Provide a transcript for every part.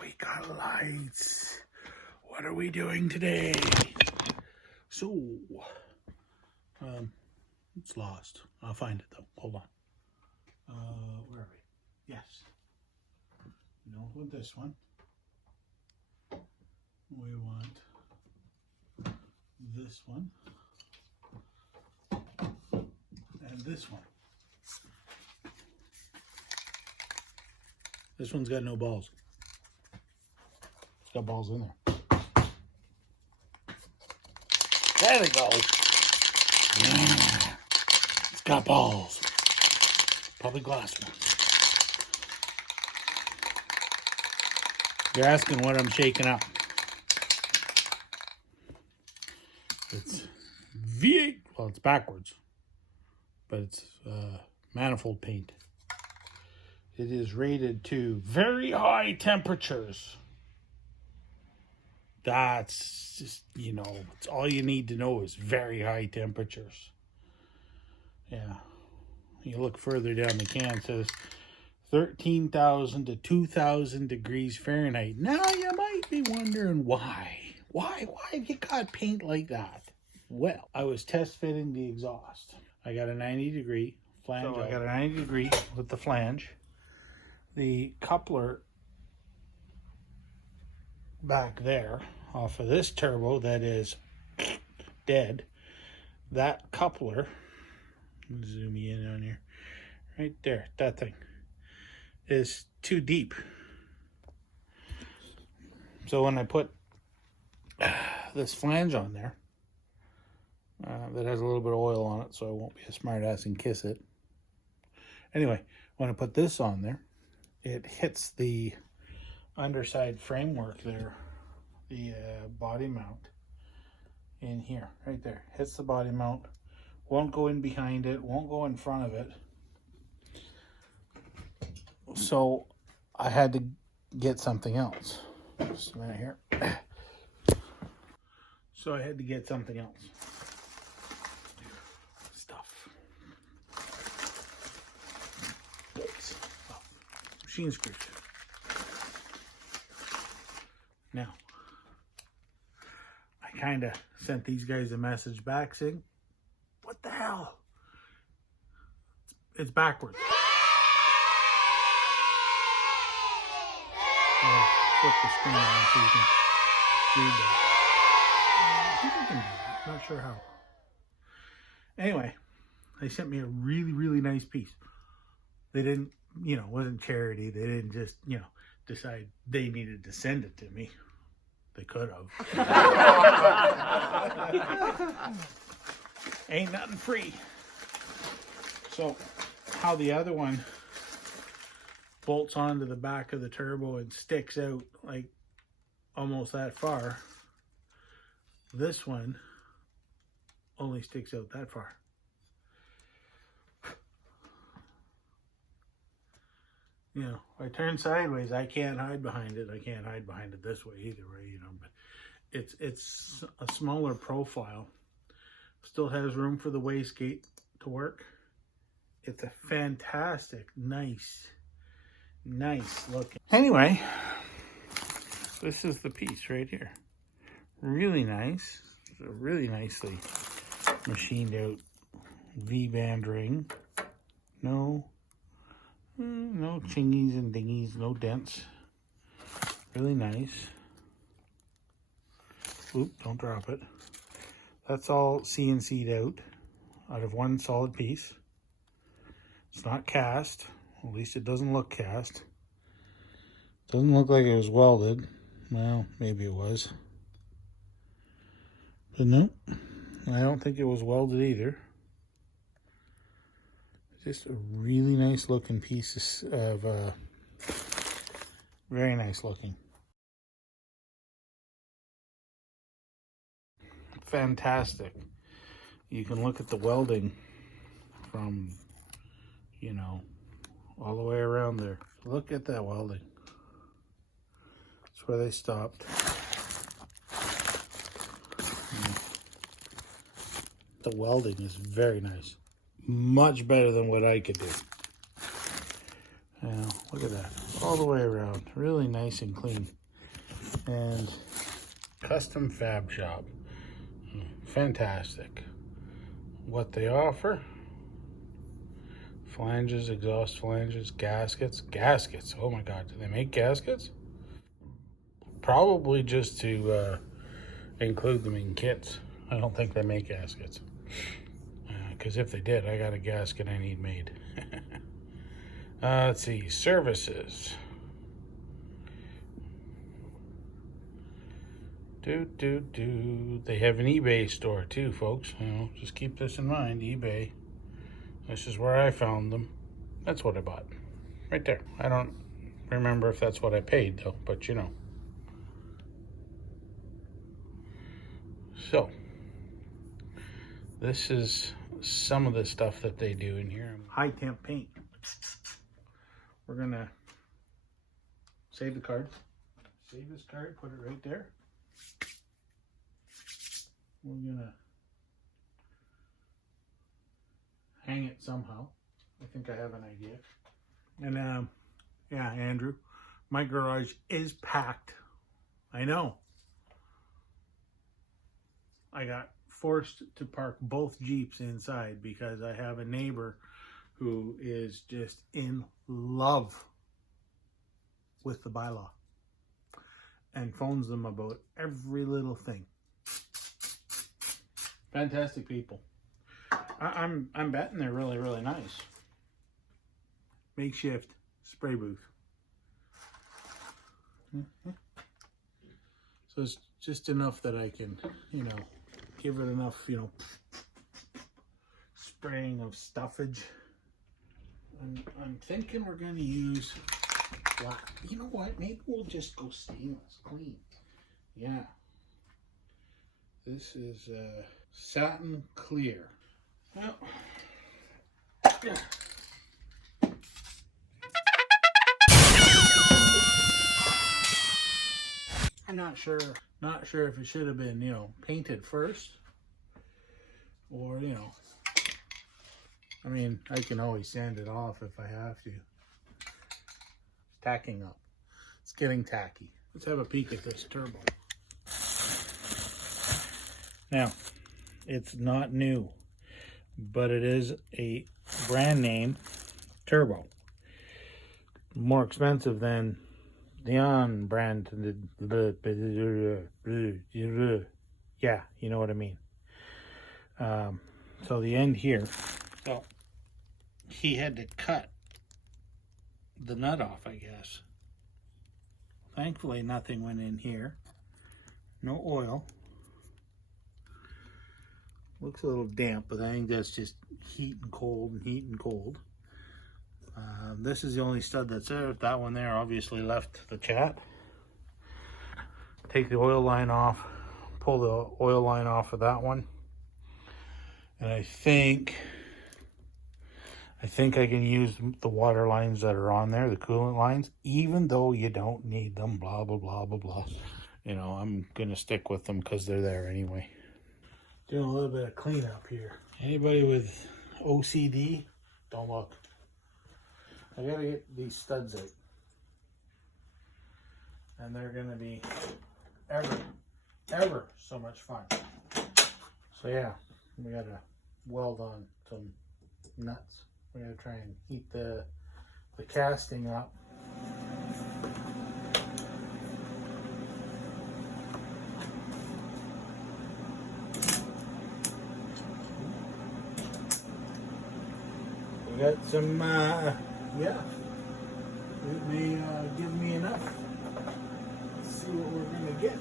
We got lights. What are we doing today? So, it's lost. I'll find it though. Hold on. Where are we? Yes. No, with this one. We want this one. And this one. This one's got no balls. It's got balls in there. There we go. Yeah. It's got balls. Probably glass one. You're asking what I'm shaking up. It's V8. Well, it's backwards. But it's manifold paint. It is rated to very high temperatures. That's just, you know, it's all you need to know is very high temperatures. Yeah. You look further down the can, it says 13,000 to 2,000 degrees Fahrenheit. Now you might be wondering why. Why have you got paint like that? Well, I was test fitting the exhaust. I got a 90 degree flange. So I got a 90 degree with the flange. The coupler back there off of this turbo that is dead, that coupler, zoom you in on here, right there, that thing is too deep. So when I put this flange on there, that has a little bit of oil on it, so I won't be a smart ass and kiss it. Anyway, when I put this on there, it hits the underside framework there, the body mount in here, right there. Hits the body mount, won't go in behind it, won't go in front of it. So I had to get something else. Just a minute here. So I had to get something else. Machine screws. Now, I kind of sent these guys a message back saying, what the hell? It's backwards. I'll flip the screen around so you can read that. I think I can do that. Not sure how. Anyway, they sent me a really, really nice piece. They didn't, you know, wasn't charity. They didn't just, you know, decide they needed to send it to me. They could have. Ain't nothing free. So how the other one bolts onto the back of the turbo and sticks out like almost that far, this one only sticks out that far. You know, if I turn sideways, I can't hide behind it. I can't hide behind it this way either way, you know, but it's a smaller profile. Still has room for the wastegate to work. It's a fantastic, nice looking. Anyway, this is the piece right here. Really nice. It's a really nicely machined out V-band ring. No chingies and dingies, no dents. Really nice. Oop, don't drop it. That's all CNC'd out of one solid piece. It's not cast. At least it doesn't look cast. Doesn't look like it was welded. Well, maybe it was. But no, I don't think it was welded either. Just a really nice looking piece of, very nice looking. Fantastic. You can look at the welding from, you know, all the way around there. Look at that welding. That's where they stopped. The welding is very nice. Much better than what I could do. Now, look at that. All the way around. Really nice and clean. And custom fab shop. Fantastic. What they offer. Flanges, exhaust flanges, gaskets. Gaskets. Oh my God. Do they make gaskets? Probably just to include them in kits. I don't think they make gaskets. Because if they did, I got a gasket I need made. Let's see. Services. They have an eBay store too, folks. You know, just keep this in mind. eBay. This is where I found them. That's what I bought. Right there. I don't remember if that's what I paid though, but you know. So, this is some of the stuff that they do in here. High temp paint. We're gonna save the card. Save this card, put it right there. We're gonna hang it somehow. I think I have an idea. And yeah, Andrew, my garage is packed. I know. I got forced to park both Jeeps inside because I have a neighbor who is just in love with the bylaw and phones them about every little thing. Fantastic people. I'm betting they're really, really nice. Makeshift spray booth. So it's just enough that I can, you know, give it enough, you know, spraying of stuffage. I'm thinking we're going to use black. You know what? Maybe we'll just go stainless clean. Yeah. This is satin clear. Well, yeah. I'm not sure if it should have been, you know, painted first or, you know, I mean, I can always sand it off if I have to. It's tacking up. It's getting tacky. Let's have a peek at this turbo. Now, it's not new, but it is a brand name turbo. More expensive than the brand. Yeah, you know what I mean. So the end here. So he had to cut the nut off, I guess. Thankfully, nothing went in here. No oil. Looks a little damp, but I think that's just heat and cold and heat and cold. This is the only stud that's there. That one there obviously left the chat. Take the oil line off. Pull the oil line off of that one. And I think I can use the water lines that are on there, the coolant lines, even though you don't need them, blah, blah, blah, blah, blah. You know, I'm going to stick with them because they're there anyway. Doing a little bit of cleanup here. Anybody with OCD, don't look. I got to get these studs out. And they're going to be ever so much fun. So yeah, we got to weld on some nuts. We're going to try and heat the casting up. We got some, yeah, it may give me enough. Let's see what we're going to get.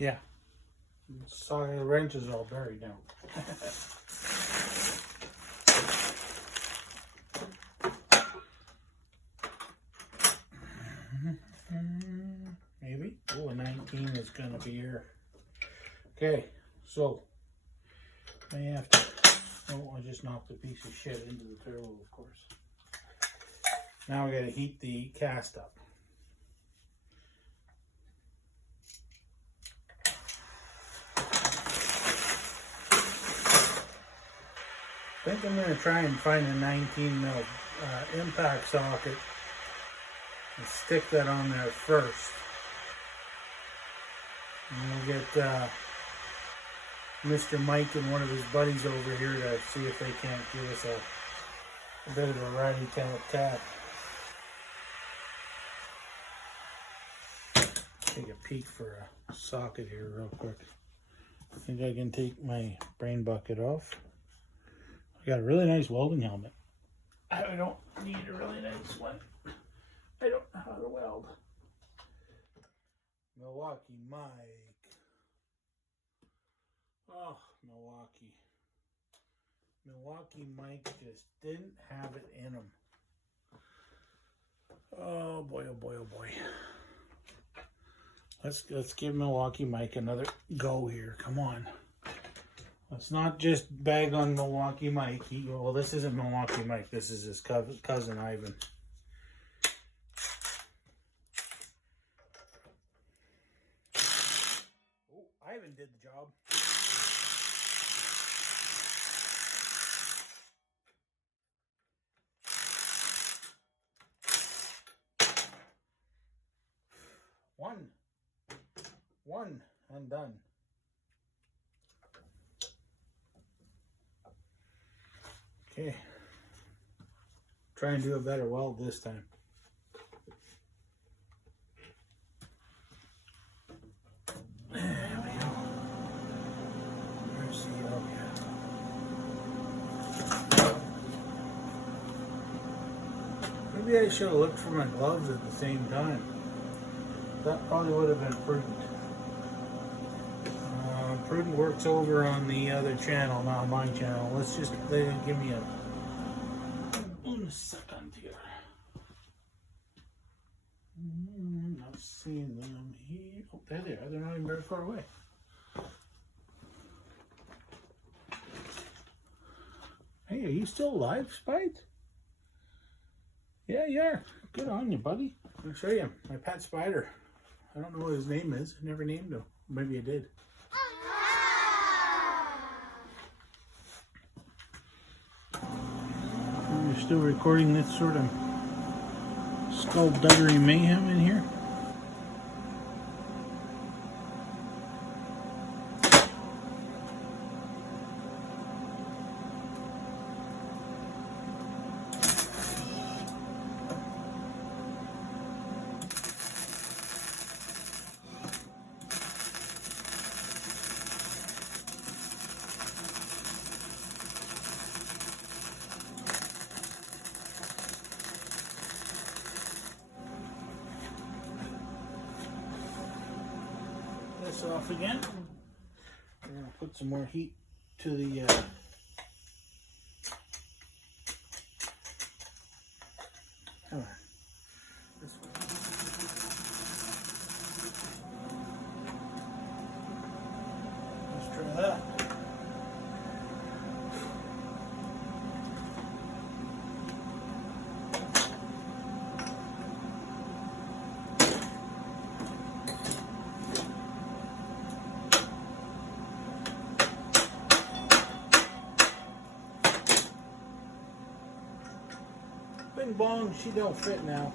Yeah. Sorry, the wrench is all buried now. Maybe. Oh, a 19 is going to be here. Okay, so I have to. Oh, I just knocked a piece of shit into the turbo, of course. Now I got to heat the cast up. I think I'm going to try and find a 19 mil impact socket and stick that on there first. And we'll get Mr. Mike and one of his buddies over here to see if they can't give us a bit of a ratty cat. Take a peek for a socket here real quick. I think I can take my brain bucket off. I got a really nice welding helmet. I don't need a really nice one. I don't know how to weld. Milwaukee Mike. Oh, Milwaukee. Milwaukee Mike just didn't have it in him. Oh boy, oh boy, oh boy. Let's give Milwaukee Mike another go here. Come on. Let's not just bag on Milwaukee Mike. Well, this isn't Milwaukee Mike. This is his cousin Ivan. Oh, Ivan did the job. One and done. Okay. Try and do a better weld this time. There we go. Where's the Maybe I should have looked for my gloves at the same time. That probably would have been prudent. Prudent works over on the other channel, not my channel. Let's just give me a second here. I'm not seeing them here. Oh, there they are. They're not even very far away. Hey, are you still alive, Spite? Yeah, you are. Good on you, buddy. I'll show you my pet spider. I don't know what his name is. I never named him. Maybe I did. You're still recording this sort of skullduggery mayhem in here? This off again. We're going to put some more heat to the come on. This one. Let's try that. Bing bong, she don't fit now.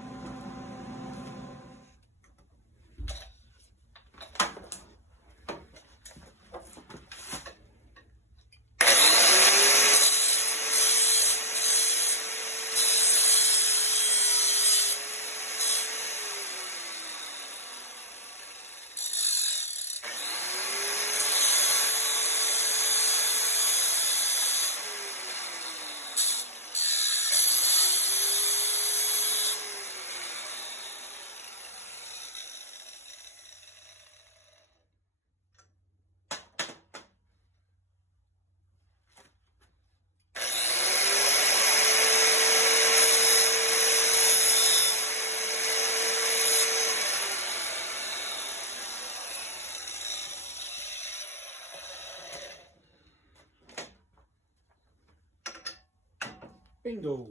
Bingo.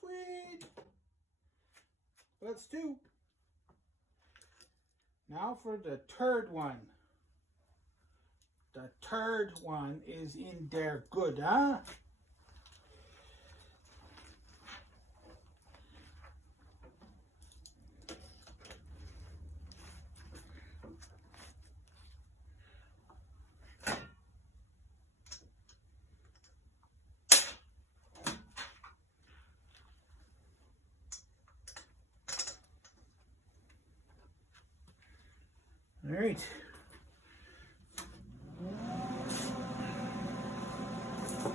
Sweet. That's two. Now for the third one. The third one is in there good, huh? All right. So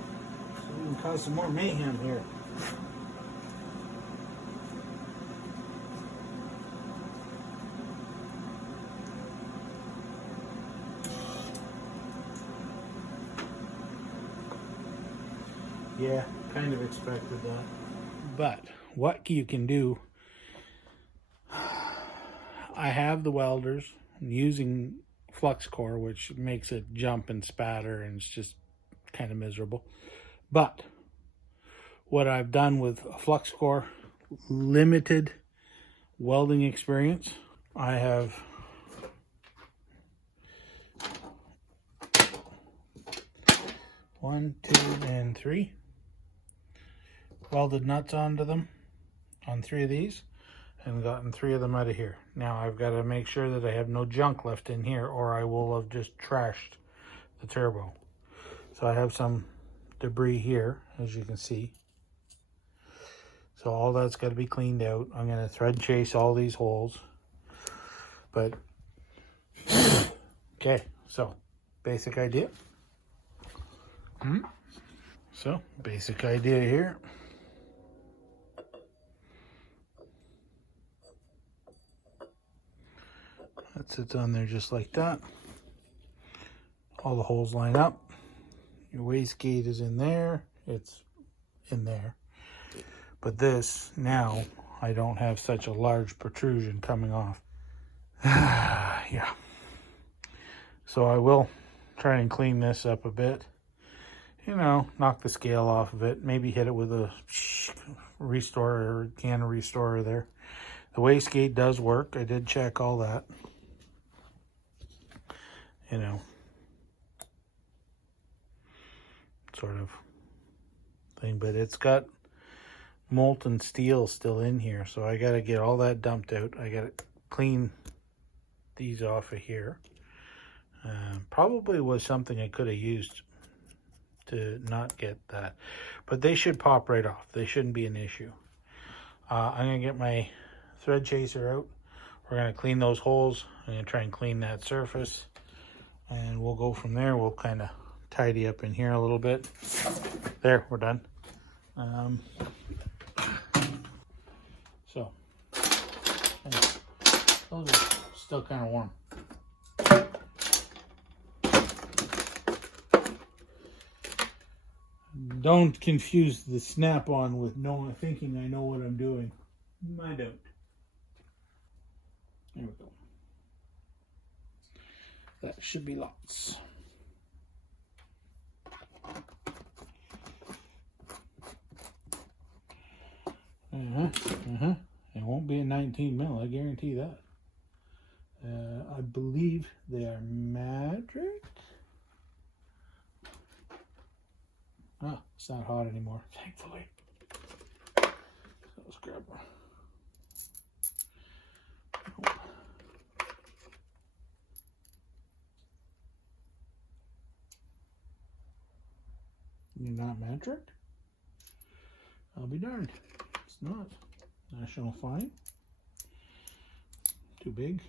we can cause some more mayhem here. Yeah, kind of expected that. But what you can do, I have the welders. I'm using flux core, which makes it jump and spatter, and it's just kind of miserable. But what I've done with a flux core, limited welding experience, I have one, two, and three welded nuts onto them on three of these, and gotten three of them out of here. Now I've got to make sure that I have no junk left in here, or I will have just trashed the turbo. So I have some debris here, as you can see. So all that's got to be cleaned out. I'm going to thread chase all these holes. But, okay, so basic idea. So, basic idea here. That sits on there just like that. All the holes line up. Your wastegate is in there. It's in there. But this, now, I don't have such a large protrusion coming off. Yeah. So I will try and clean this up a bit. You know, knock the scale off of it. Maybe hit it with a restorer, or can of restorer there. The wastegate does work. I did check all that. You know, sort of thing. But it's got molten steel still in here. So I got to get all that dumped out. I got to clean these off of here. Probably was something I could have used to not get that. But they should pop right off. They shouldn't be an issue. I'm going to get my thread chaser out. We're going to clean those holes. I'm going to try and clean that surface. And we'll go from there. We'll kind of tidy up in here a little bit. There, we're done. So, those are still kind of warm. Don't confuse the snap-on with thinking I know what I'm doing. I don't. There we go. That should be lots. It won't be a 19 mil, I guarantee that. I believe they are Madrid. Ah, it's not hot anymore, thankfully. So let's grab one. Nope. You're not metric? I'll be darned. It's not. National fine. Too big.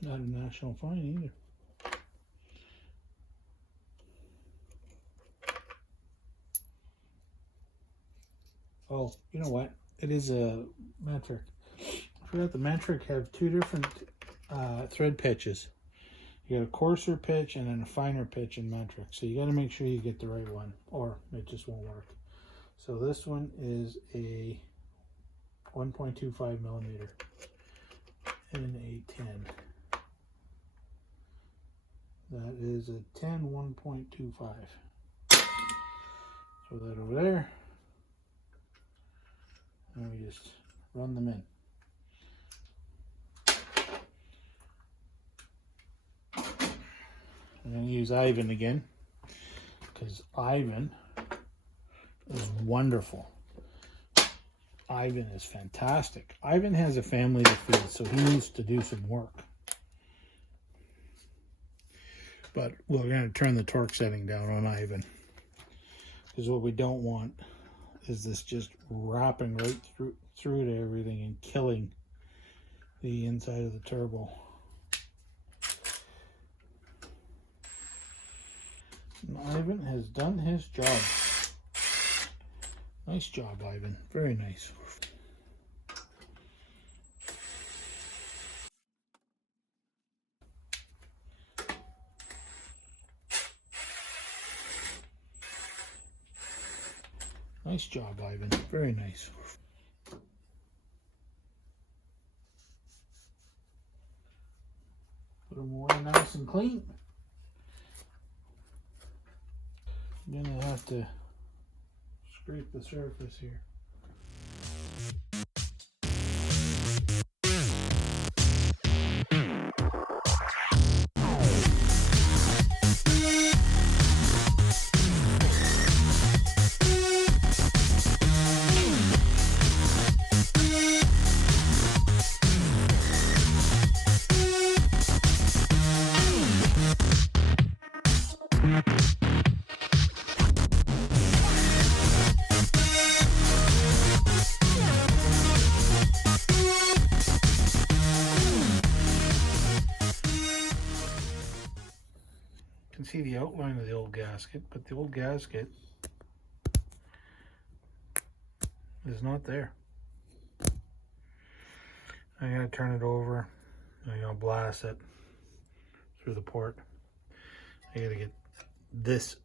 Not a national fine either. Oh, you know what? It is a metric. I forgot the metric have two different thread pitches. You got a coarser pitch and then a finer pitch in metric. So you got to make sure you get the right one or it just won't work. So this one is a 1.25 millimeter and a 10. That is a 10 1.25. Throw that over there. And we just run them in. I'm going to use Ivan again because Ivan is wonderful. Ivan is fantastic. Ivan has a family to feed, so he needs to do some work. But we're going to turn the torque setting down on Ivan because what we don't want is this just wrapping right through to everything and killing the inside of the turbo. And Ivan has done his job. Nice job, Ivan. Very nice. Nice job, Ivan. Very nice. Put them away nice and clean. I'm gonna have to scrape the surface here. See the outline of the old gasket, but the old gasket is not there. I gotta turn it over. I'm gonna blast it through the port. I gotta get this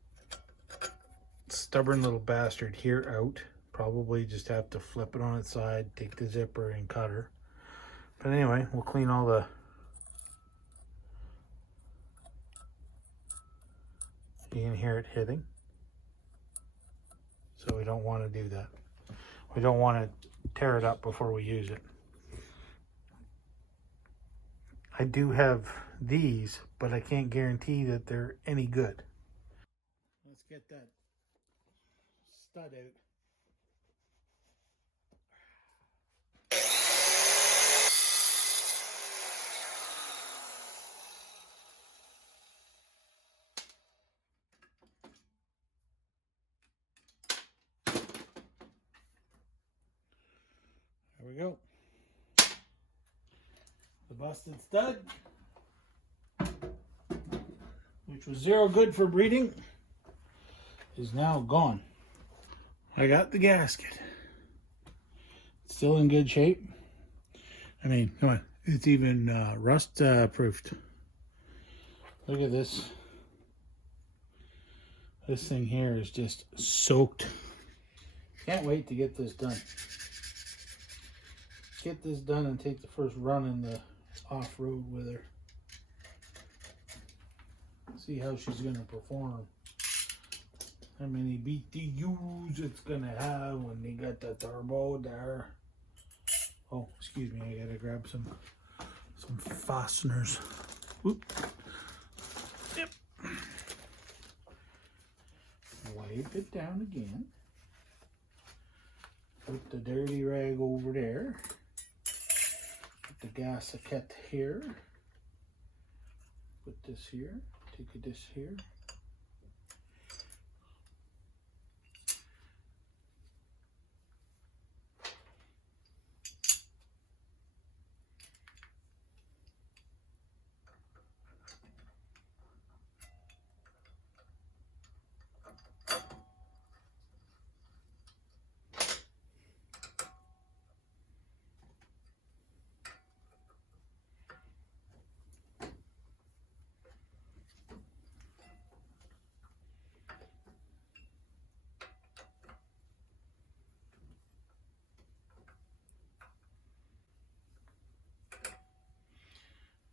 stubborn little bastard here out. Probably just have to flip it on its side, take the zipper and cut her. But anyway, we'll clean all the you can hear it hitting. So we don't want to do that. We don't want to tear it up before we use it. I do have these, but I can't guarantee that they're any good. Let's get that stud out. There we go. The busted stud, which was zero good for breeding, is now gone. I got the gasket. It's still in good shape. I mean, come on. It's even rust proofed. Look at this. This thing here is just soaked. Can't wait to get this done. Get this done and take the first run in the off-road with her. See how she's going to perform. How many BTUs it's going to have when they got the turbo there. Oh, excuse me, I got to grab some fasteners. Whoop. Yep. Wipe it down again. Put the dirty rag over there. Put the gasket here. Put this here. Take this here.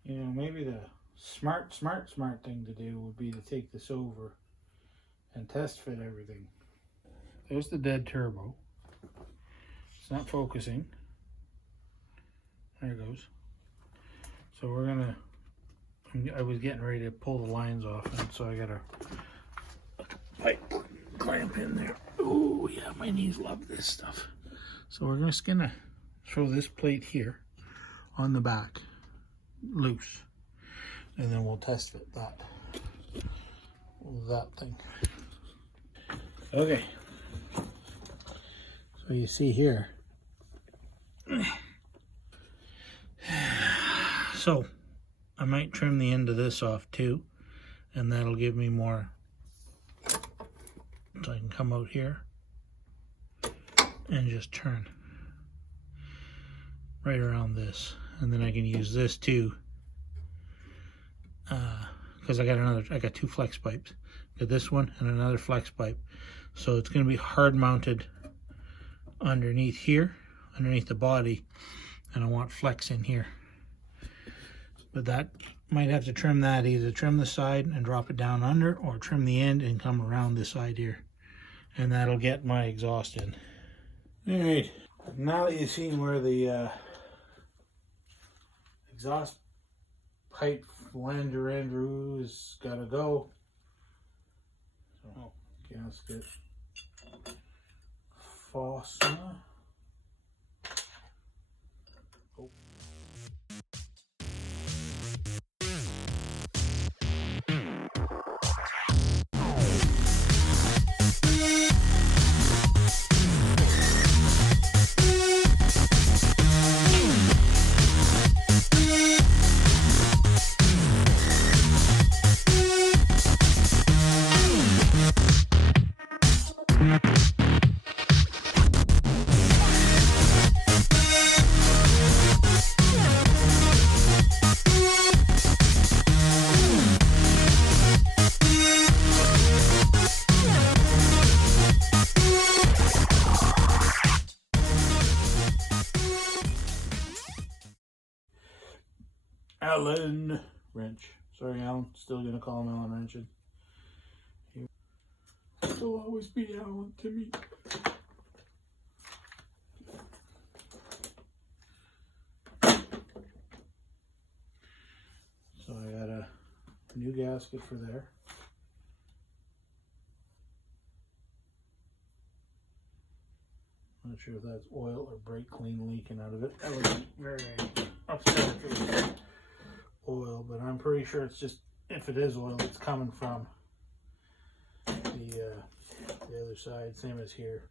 You know, maybe the smart thing to do would be to take this over and test fit everything. There's the dead turbo. It's not focusing. There it goes. So we're gonna, I was getting ready to pull the lines off, and so I got a pipe clamp in there. Oh yeah, my knees love this stuff. So we're just gonna throw this plate here on the back loose, and then we'll test fit that thing. Okay, so you see here, so I might trim the end of this off too, and that'll give me more, so I can come out here and just turn right around this, and then I can use this too, because I got two flex pipes. Got this one and another flex pipe, so it's going to be hard mounted underneath here, underneath the body, and I want flex in here. But that might have to trim that, either trim the side and drop it down under, or trim the end and come around this side here, and that'll get my exhaust in. All right, now that you've seen where the exhaust pipe flanger Andrew's gotta go, so gasket fastener. Oh. Allen wrench. Sorry, Alan. Still gonna call him Allen wrenching. He'll always be Alan to me. So I got a new gasket for there. Not sure if that's oil or brake clean leaking out of it. I would be very upset if it was oil, but I'm pretty sure it's just, if it is oil, it's coming from the other side, same as here.